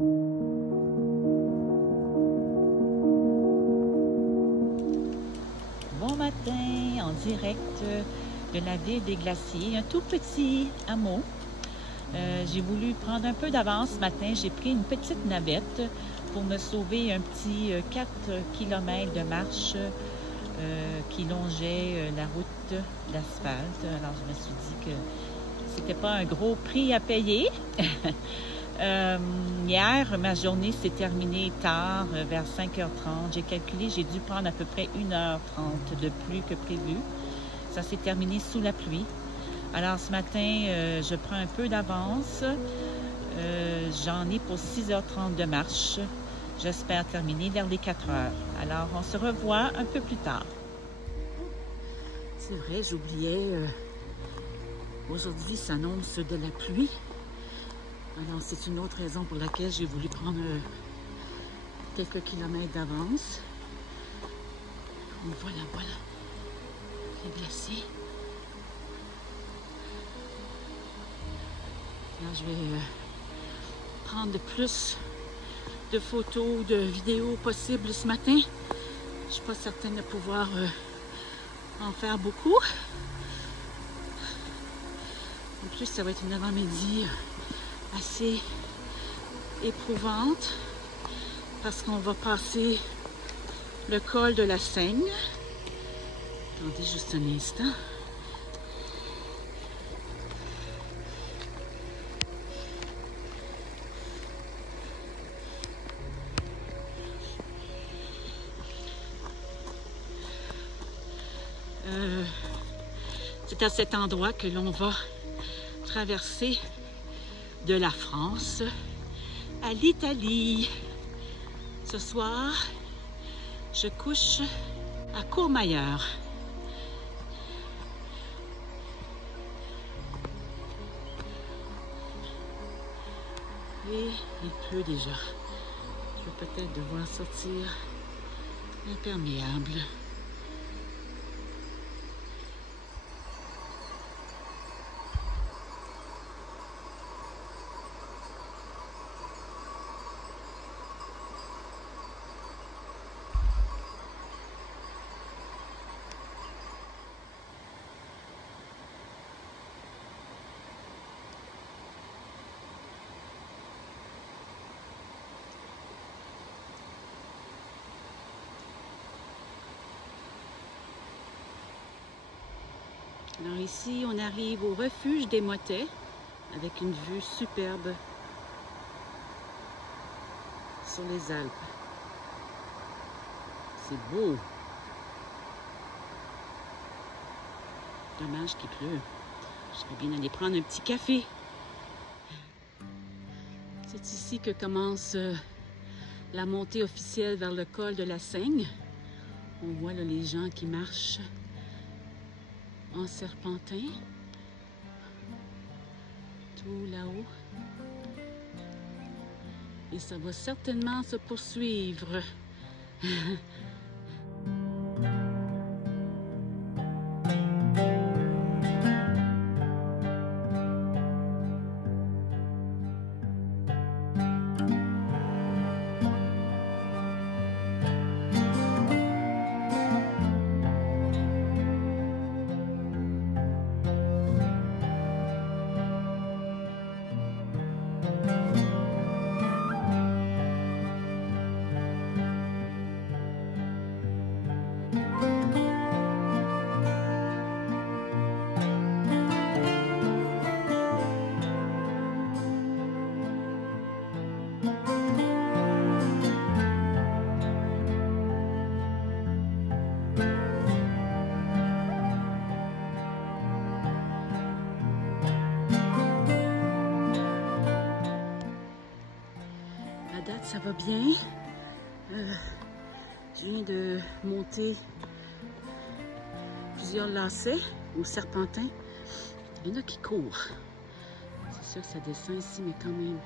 Bon matin, en direct de la ville des Glaciers, un tout petit hameau. J'ai voulu prendre un peu d'avance ce matin. J'ai pris une petite navette pour me sauver un petit 4 km de marche qui longeait la route d'asphalte. Alors je me suis dit que c'était pas un gros prix à payer. Hier, ma journée s'est terminée tard, vers 5h30. J'ai calculé, j'ai dû prendre à peu près 1h30 de plus que prévu. Ça s'est terminé sous la pluie. Alors ce matin, je prends un peu d'avance. J'en ai pour 6h30 de marche. J'espère terminer vers les 4h. Alors on se revoit un peu plus tard. C'est vrai, j'oubliais. Aujourd'hui s'annonce de la pluie. Alors, c'est une autre raison pour laquelle j'ai voulu prendre quelques kilomètres d'avance. Voilà, les glaciers. Là, je vais prendre le plus de photos, de vidéos possibles ce matin. Je ne suis pas certaine de pouvoir en faire beaucoup. En plus, ça va être une avant-midi assez éprouvante parce qu'on va passer le col de la Seigne. Attendez juste un instant. C'est à cet endroit que l'on va traverser de la France à l'Italie. Ce soir, je couche à Courmayeur. Et il pleut déjà. Je vais peut-être devoir sortir l'imperméable. Alors ici, on arrive au refuge des Motets avec une vue superbe sur les Alpes. C'est beau. Dommage qu'il pleut. Je serais bien aller prendre un petit café. C'est ici que commence la montée officielle vers le col de la Seigne. On voit là, les gens qui marchent en serpentin, tout là-haut. Et ça va certainement se poursuivre. Ça va bien. Je viens de monter plusieurs lacets au serpentin. Il y en a qui courent. C'est sûr que ça descend ici, mais quand même.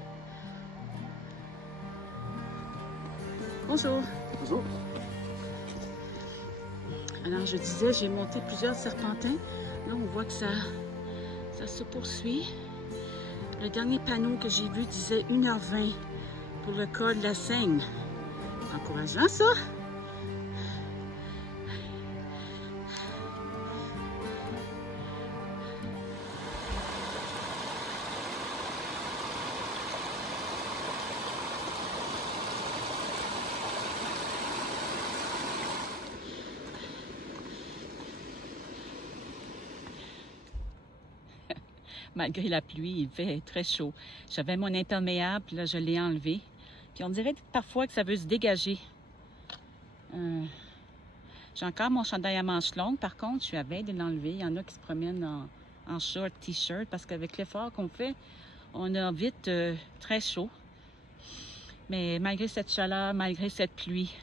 Bonjour. Bonjour. Alors, je disais, j'ai monté plusieurs serpentins. Là, on voit que ça se poursuit. Le dernier panneau que j'ai vu disait 1h20 pour le col de la Seigne. C'est encourageant, ça? Malgré la pluie, il fait très chaud. J'avais mon imperméable, puis là, je l'ai enlevé. Puis on dirait parfois que ça veut se dégager. J'ai encore mon chandail à manches longues. Par contre, je suis à veille de l'enlever. Il y en a qui se promènent en short, t-shirt, parce qu'avec l'effort qu'on fait, on a vite très chaud. Mais malgré cette chaleur, malgré cette pluie,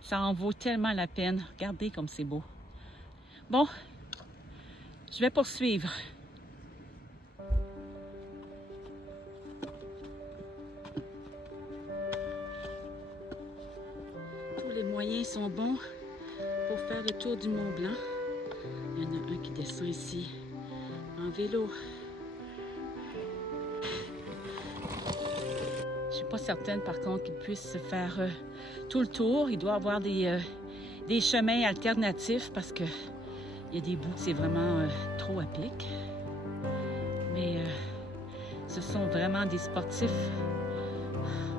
ça en vaut tellement la peine. Regardez comme c'est beau. Bon, je vais poursuivre. Les moyens sont bons pour faire le tour du Mont Blanc. Il y en a un qui descend ici en vélo. Je ne suis pas certaine par contre qu'il puisse faire tout le tour. Il doit y avoir des chemins alternatifs parce que il y a des bouts que c'est vraiment trop à pic. Mais ce sont vraiment des sportifs.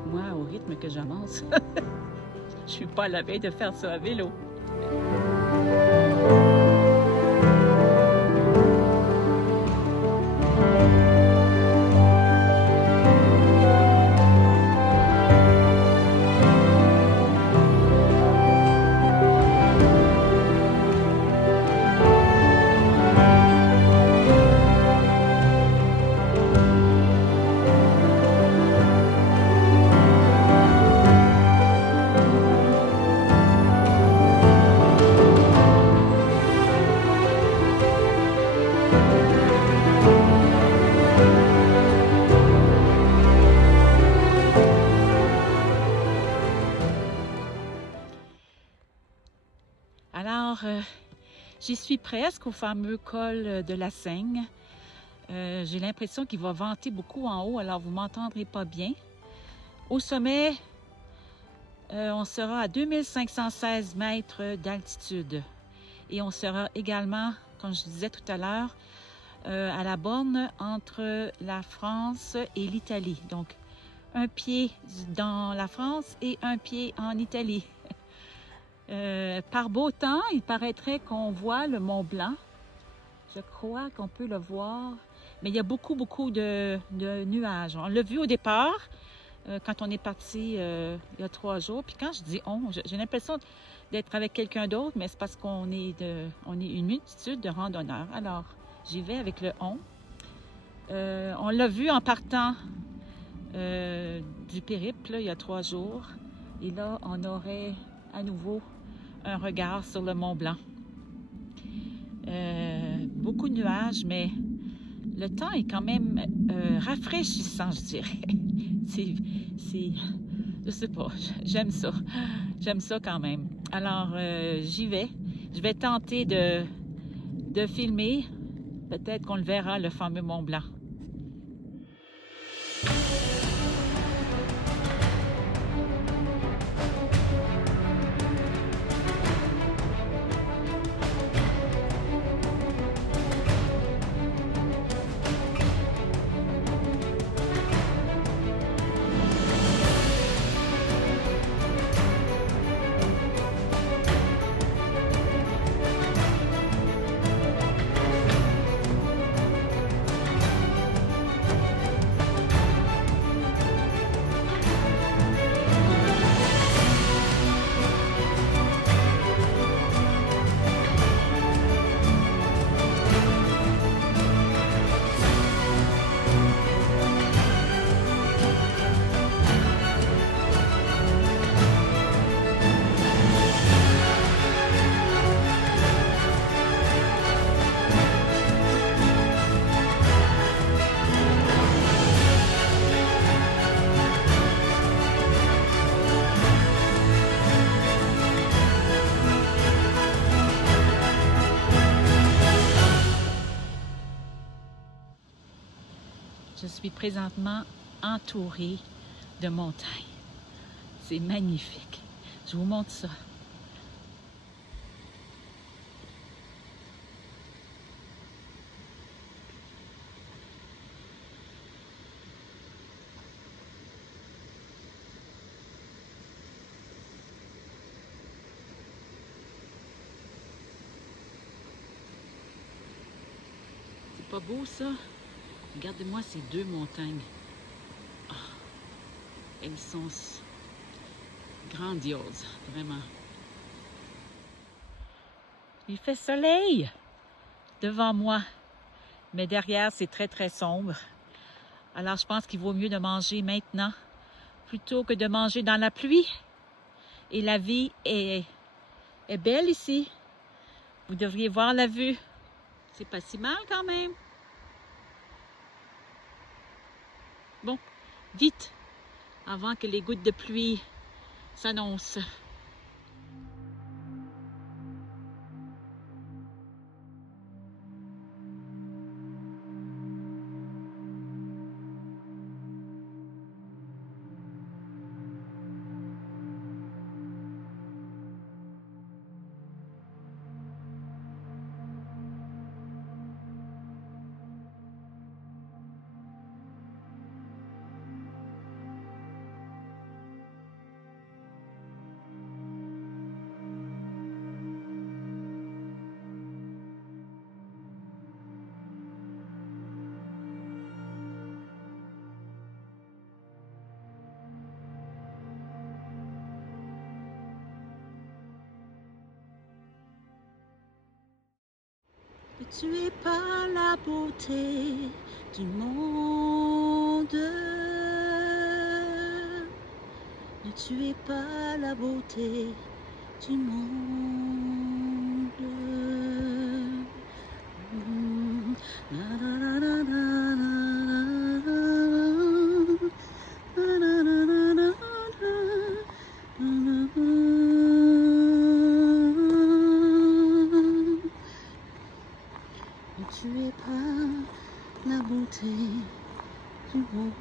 Moi, au rythme que j'avance, je suis pas à la veille de faire ça à vélo. Alors, j'y suis presque au fameux col de la Seigne. J'ai l'impression qu'il va venter beaucoup en haut, alors vous ne m'entendrez pas bien. Au sommet, on sera à 2516 mètres d'altitude. Et on sera également, comme je disais tout à l'heure, à la borne entre la France et l'Italie. Donc, un pied dans la France et un pied en Italie. Par beau temps, il paraîtrait qu'on voit le Mont Blanc. Je crois qu'on peut le voir, mais il y a beaucoup de nuages. On l'a vu au départ, quand on est parti il y a 3 jours. Puis quand je dis on, j'ai l'impression d'être avec quelqu'un d'autre, mais c'est parce qu'on est une multitude de randonneurs. Alors, j'y vais avec le on. On l'a vu en partant du périple, là, il y a 3 jours. Et là, on aurait à nouveau un regard sur le Mont Blanc. Beaucoup de nuages, mais le temps est quand même rafraîchissant, je dirais. Je sais pas, j'aime ça. J'aime ça quand même. Alors, j'y vais. Je vais tenter de filmer. Peut-être qu'on le verra, le fameux Mont Blanc. Je suis présentement entourée de montagnes. C'est magnifique. Je vous montre ça. C'est pas beau ça? Regardez-moi ces deux montagnes. Ah, elles sont grandioses, vraiment. Il fait soleil devant moi, mais derrière c'est très très sombre. Alors je pense qu'il vaut mieux de manger maintenant plutôt que de manger dans la pluie. Et la vie est belle ici. Vous devriez voir la vue. C'est pas si mal quand même. Bon, vite, avant que les gouttes de pluie s'annoncent. Ne tuez pas la beauté du monde. Ne tuez pas la beauté du monde. Ne tuez pas la beauté du monde.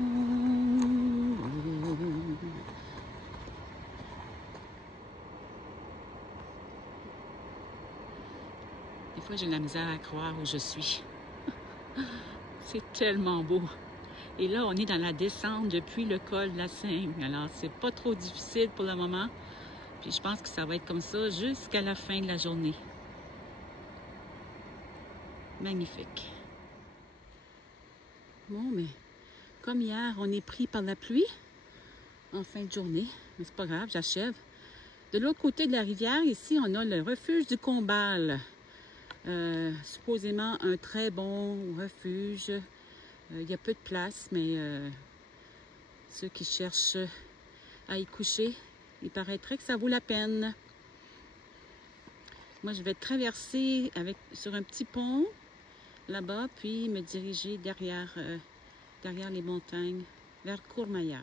Des fois, j'ai de la misère à croire où je suis. C'est tellement beau. Et là, on est dans la descente depuis le col de la Ceigne. Alors, c'est pas trop difficile pour le moment. Puis je pense que ça va être comme ça jusqu'à la fin de la journée. Magnifique. Bon, mais comme hier, on est pris par la pluie en fin de journée. Mais c'est pas grave, j'achève. De l'autre côté de la rivière, ici, on a le refuge du Combal. Supposément un très bon refuge. Il y a peu de place, mais ceux qui cherchent à y coucher, il paraîtrait que ça vaut la peine. Moi, je vais traverser sur un petit pont là-bas, puis me diriger derrière les montagnes, vers Courmayeur.